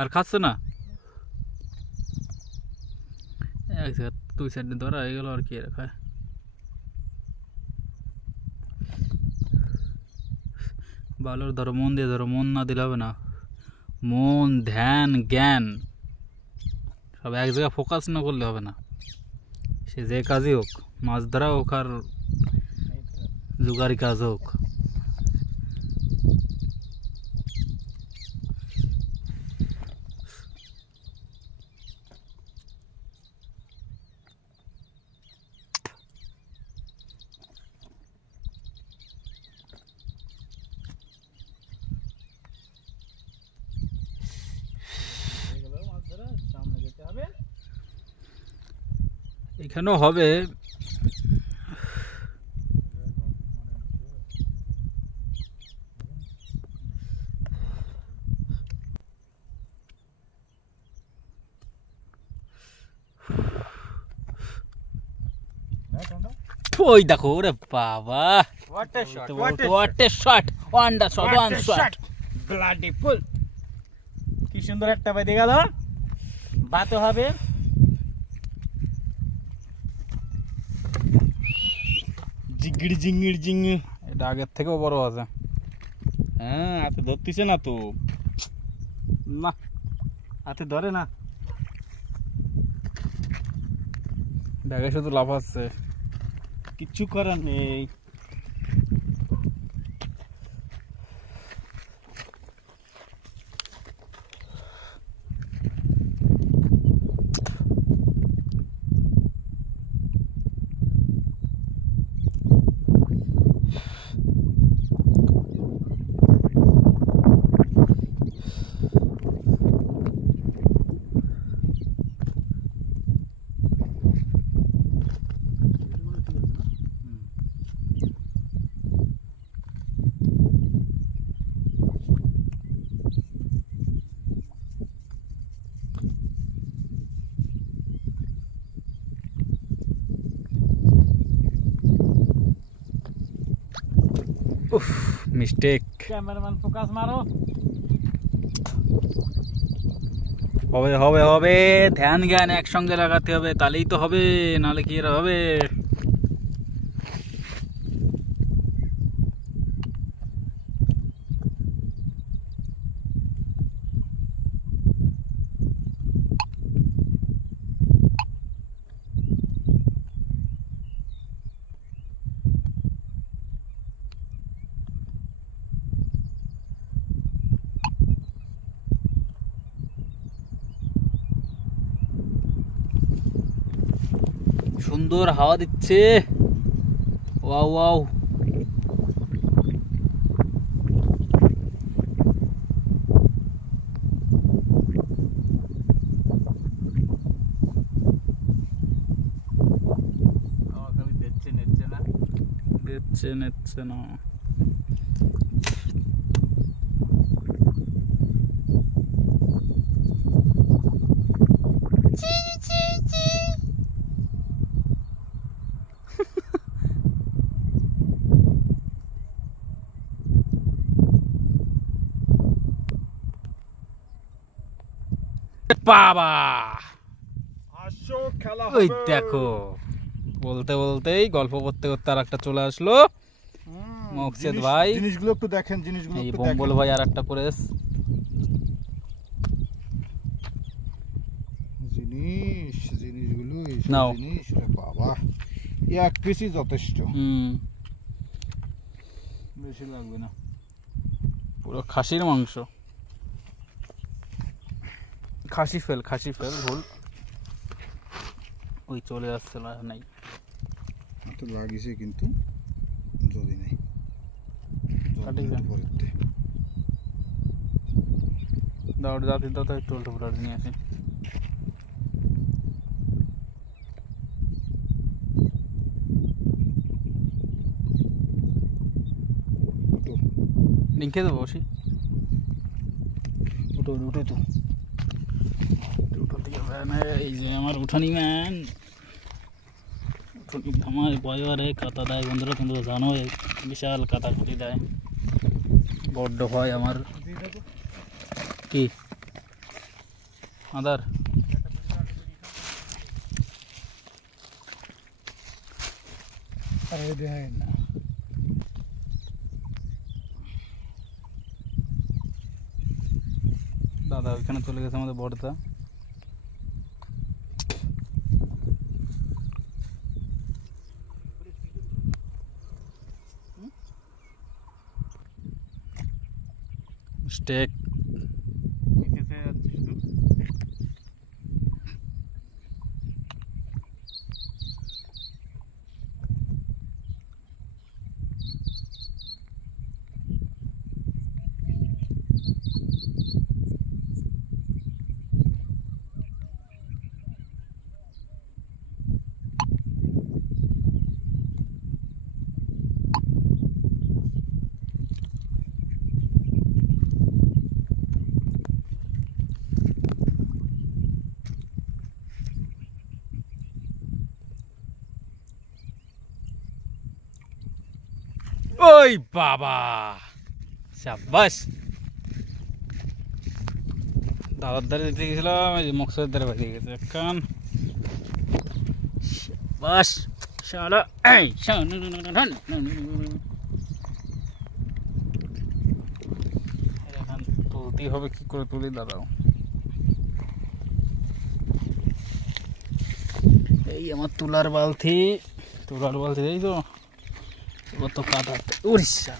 আর খাচ্ছে না, এক জায়গা দুই সাইডে ধরা হয়ে গেল আর কি খায়। ভালো ধরো, মন দিয়ে ধরো, মন না দিলে হবে না। মন, ধ্যান, জ্ঞান সব এক জায়গায় ফোকাস না করলে হবে না। সে যে কাজই হোক, মাছ ধরা হোক আর জুগারি কাজ হোক। এখানেও হবে। ওই দেখো, ওরে বাবা, What a shot! What a shot, wonder shot, one shot, bloody fool. কি সুন্দর একটা বেঁধে গেল, ভাতও হবে। জিগড়ি জিঙ্গিড় জিঙ্গি। এটা আগের থেকেও বড় আছে। হ্যাঁ, হাতে ধরতেছে না তো, না হাতে ধরে না। ব্যাগে শুধু লাফাচ্ছে। কিচ্ছু করার নেই। উফ, মিস্টেক। ক্যামেরাম্যান ফোকাস মারো। হবে হবে হবে, ধ্যান জ্ঞান একসঙ্গে লাগাতে হবে, তাহলেই তো হবে, নাহলে কি এরা হবে? সুন্দর হাওয়া দিচ্ছে, ওয়াও ওয়াও। দিচ্ছে নিচ্ছে না। বাবা, আসো খেলা ওই হবে। দেখো, বলতে বলতেই গল্প করতে করতে আর একটা চলে আসলো। মকসেদ ভাই, জিনিসগুলো একটু দেখেন, জিনিসগুলো এই একটু বম্বল দেখেন। ভাই আর একটা করে জিনিসগুলো নাও। জিনিস রে বাবা, এক পিসই যথেষ্ট, বেশি লাগবে না। পুরো খাসির মাংস, খাসি ফেল ভুল। ওই চলে আসছে না, নাই তো লাগিছে কিন্তু যদি নাই দাও জাতি দাও, তাই টোল টুকরা নিয়ে আসি। লিখে দেবো বসি, উঠো উঠো তো, উঠো থেকে এই যে আমার উঠানি ম্যান। উঠানি আমার বয়রে কাতা দেয় বন্ধুরা, তোমরা জানো, বিশাল কাতা কুটি দেয়, বড্ড ভয় আমার। কি আদার আরে দেখাই না দাদা ওইখানে চলে গেছে আমাদের বড়দা স্টেক নিচেতে যাচ্ছে শুধু ওই বাবা শাবাশ দাদার ধারে দিতে গেছিলাম এই যে মকসদের ধারে বাড়িয়ে গেছে কান শাবাশ শালা এই এখন তুলতেই হবে কি করে তুলি দাদাও এই আমার তুলার বালতি এই তো কত কাটা উড়িষ্যা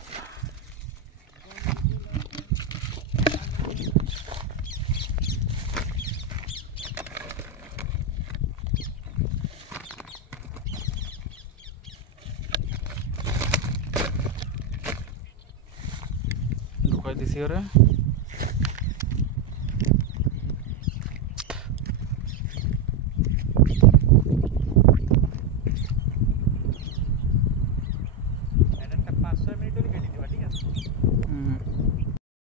ঢুকাই দিছি ওরে